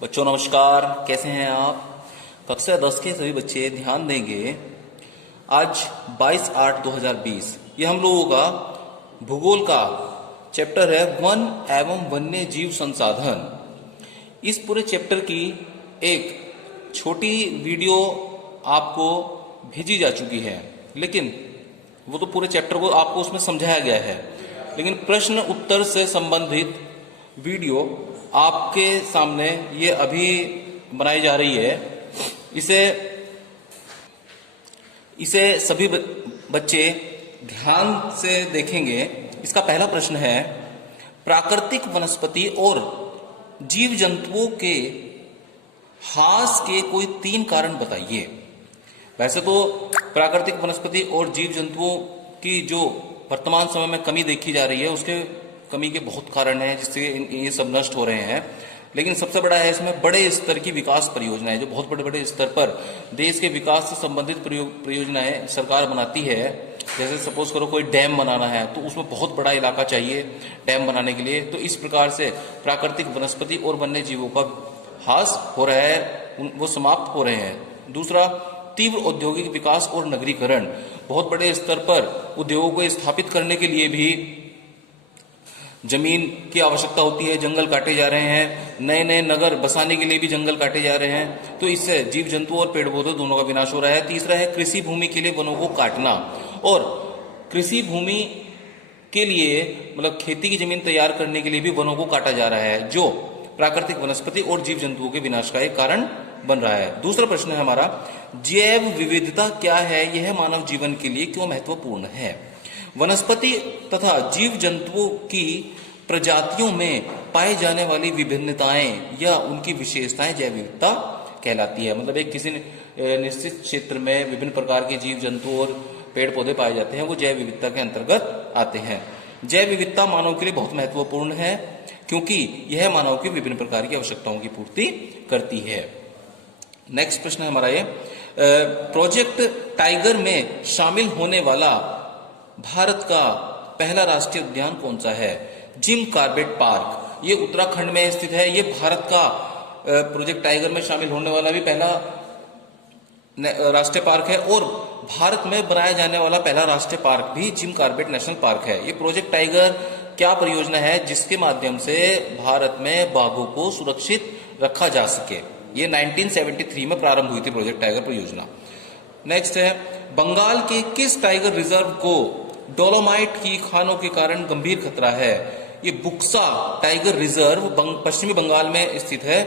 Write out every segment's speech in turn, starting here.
बच्चों नमस्कार, कैसे हैं आप। कक्षा 10 के सभी बच्चे ध्यान देंगे। आज 22/8/2020 ये हम लोगों का भूगोल का चैप्टर है वन एवं वन्य जीव संसाधन। इस पूरे चैप्टर की एक छोटी वीडियो आपको भेजी जा चुकी है, लेकिन वो तो पूरे चैप्टर को आपको उसमें समझाया गया है, लेकिन प्रश्न उत्तर से संबंधित वीडियो आपके सामने ये अभी बनाई जा रही है। इसे सभी बच्चे ध्यान से देखेंगे। इसका पहला प्रश्न है, प्राकृतिक वनस्पति और जीव जंतुओं के ह्रास के कोई 3 कारण बताइए। वैसे तो प्राकृतिक वनस्पति और जीव जंतुओं की जो वर्तमान समय में कमी देखी जा रही है, उसके कमी के बहुत कारण हैं जिससे ये सब नष्ट हो रहे हैं। लेकिन सबसे बड़ा है इसमें बड़े स्तर की विकास परियोजनाएं, जो बहुत बड़े बड़े स्तर पर देश के विकास से संबंधित परियोजनाएं सरकार बनाती है। जैसे सपोज करो कोई डैम बनाना है तो उसमें बहुत बड़ा इलाका चाहिए डैम बनाने के लिए, तो इस प्रकार से प्राकृतिक वनस्पति और वन्य जीवों का ह्रास हो रहा है, वो समाप्त हो रहे हैं। दूसरा, तीव्र औद्योगिक विकास और नगरीकरण। बहुत बड़े स्तर पर उद्योगों को स्थापित करने के लिए भी जमीन की आवश्यकता होती है, जंगल काटे जा रहे हैं। नए नए नगर बसाने के लिए भी जंगल काटे जा रहे हैं, तो इससे जीव जंतु और पेड़ पौधे दोनों का विनाश हो रहा है। तीसरा है कृषि भूमि के लिए वनों को काटना, और कृषि भूमि के लिए मतलब खेती की जमीन तैयार करने के लिए भी वनों को काटा जा रहा है, जो प्राकृतिक वनस्पति और जीव जंतुओं के विनाश का एक कारण बन रहा है। दूसरा प्रश्न है हमारा, जैव विविधता क्या है, यह मानव जीवन के लिए क्यों महत्वपूर्ण है। वनस्पति तथा जीव जंतुओं की प्रजातियों में पाए जाने वाली विभिन्नताएं या उनकी विशेषताएं जैव विविधता कहलाती है। मतलब एक किसी निश्चित क्षेत्र में विभिन्न प्रकार के जीव जंतु और पेड़ पौधे पाए जाते हैं, वो जैव विविधता के अंतर्गत आते हैं। जैव विविधता मानव के लिए बहुत महत्वपूर्ण है, क्योंकि यह मानव की विभिन्न प्रकार की आवश्यकताओं की पूर्ति करती है। नेक्स्ट प्रश्न है हमारा ये, प्रोजेक्ट टाइगर में शामिल होने वाला भारत का पहला राष्ट्रीय उद्यान कौन सा है। जिम कॉर्बेट पार्क, ये उत्तराखंड में स्थित है। ये भारत का प्रोजेक्ट टाइगर में शामिल होने वाला भी पहला राष्ट्रीय पार्क है, और भारत में बनाया जाने वाला पहला राष्ट्रीय पार्क भी जिम कॉर्बेट नेशनल पार्क है। ये प्रोजेक्ट टाइगर क्या परियोजना है, जिसके माध्यम से भारत में बाघों को सुरक्षित रखा जा सके। ये 1973 में प्रारंभ हुई थी प्रोजेक्ट टाइगर परियोजना। नेक्स्ट है, बंगाल के किस टाइगर रिजर्व को डोलोमाइट की खानों के कारण गंभीर खतरा है। ये बुक्सा टाइगर रिजर्व पश्चिमी बंगाल में स्थित है।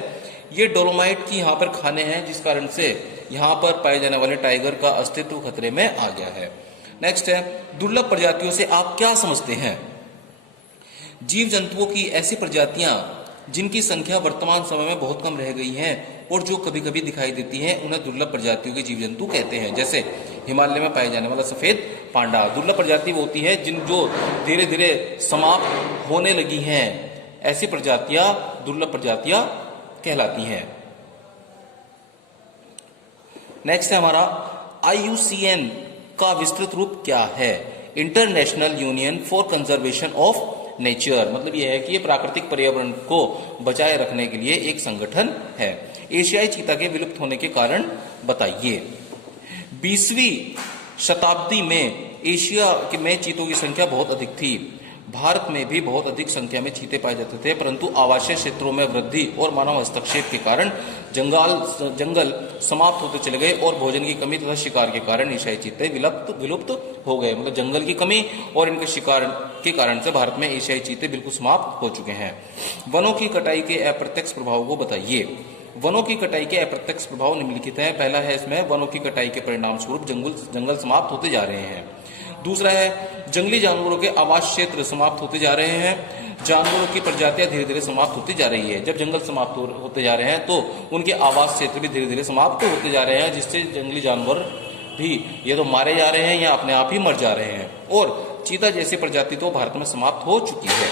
ये डोलोमाइट की यहाँ पर खाने हैं, जिस कारण से यहाँ पर पाए जाने वाले टाइगर का अस्तित्व खतरे में आ गया है। नेक्स्ट है, दुर्लभ प्रजातियों से आप क्या समझते हैं। जीव जंतुओं की ऐसी प्रजातियां जिनकी संख्या वर्तमान समय में बहुत कम रह गई हैं और जो कभी कभी दिखाई देती हैं, उन्हें दुर्लभ प्रजातियों के जीव जंतु कहते हैं। जैसे हिमालय में पाए जाने वाला सफेद पांडा दुर्लभ प्रजाति वो होती है जो धीरे धीरे समाप्त होने लगी हैं। ऐसी प्रजातियां दुर्लभ प्रजातियां कहलाती हैं। नेक्स्ट है हमारा, IUCN का विस्तृत रूप क्या है। International union for conservation of nature. मतलब यह है कि ये प्राकृतिक पर्यावरण को बचाए रखने के लिए एक संगठन है। एशियाई चीता के विलुप्त होने के कारण बताइए। 20वीं शताब्दी में एशिया में चीतों की संख्या बहुत अधिक थी। भारत में भी बहुत अधिक संख्या में चीते पाए जाते थे, परंतु आवासीय क्षेत्रों में वृद्धि और मानव हस्तक्षेप के कारण जंगल समाप्त होते चले गए, और भोजन की कमी तथा शिकार के कारण एशियाई चीते विलुप्त हो गए। मतलब जंगल की कमी और इनके शिकार के कारण से भारत में एशियाई चीते बिल्कुल समाप्त हो चुके हैं। वनों की कटाई के अप्रत्यक्ष प्रभाव को बताइए। वनों की कटाई के अप्रत्यक्ष प्रभाव निम्नलिखित है। पहला है इसमें, वनों की कटाई के परिणाम स्वरूप जंगल समाप्त होते जा रहे हैं। दूसरा है, जंगली जानवरों के आवास क्षेत्र समाप्त होते जा रहे हैं। जानवरों की प्रजातियां धीरे धीरे समाप्त होती जा रही है। जब जंगल समाप्त होते जा रहे हैं तो उनके आवास क्षेत्र भी धीरे धीरे समाप्त होते जा रहे हैं, जिससे जंगली जानवर भी ये तो मारे जा रहे हैं या अपने आप ही मर जा रहे हैं। और चीता जैसी प्रजाति तो भारत में समाप्त हो चुकी है।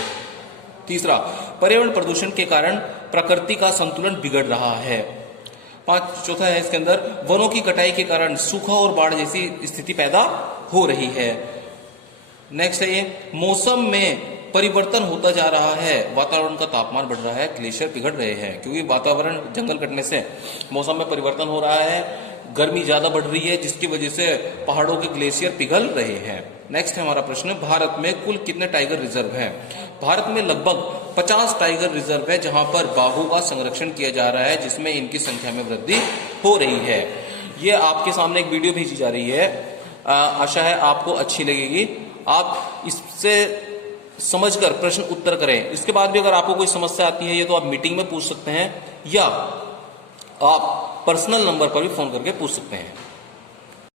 तीसरा, पर्यावरण प्रदूषण के कारण प्रकृति का संतुलन बिगड़ रहा है। चौथा है इसके अंदर, वनों की कटाई के कारण सूखा और बाढ़ जैसी स्थिति पैदा हो रही है। नेक्स्ट है ये, मौसम में परिवर्तन होता जा रहा है, वातावरण का तापमान बढ़ रहा है, ग्लेशियर पिघल रहे हैं, क्योंकि वातावरण जंगल कटने से मौसम में परिवर्तन हो रहा है, गर्मी ज्यादा बढ़ रही है, जिसकी वजह से पहाड़ों के ग्लेशियर पिघल रहे हैं। नेक्स्ट है हमारा प्रश्न, भारत में कुल कितने टाइगर रिजर्व हैं? भारत में लगभग 50 टाइगर रिजर्व है, जहां पर बाघों का संरक्षण किया जा रहा है, जिसमें इनकी संख्या में वृद्धि हो रही है। ये आपके सामने एक वीडियो भेजी जा रही है, आशा है आपको अच्छी लगेगी। आप इससे समझकर प्रश्न उत्तर करें। इसके बाद भी अगर आपको कोई समस्या आती है, ये तो आप मीटिंग में पूछ सकते हैं या आप पर्सनल नंबर पर भी फोन करके पूछ सकते हैं।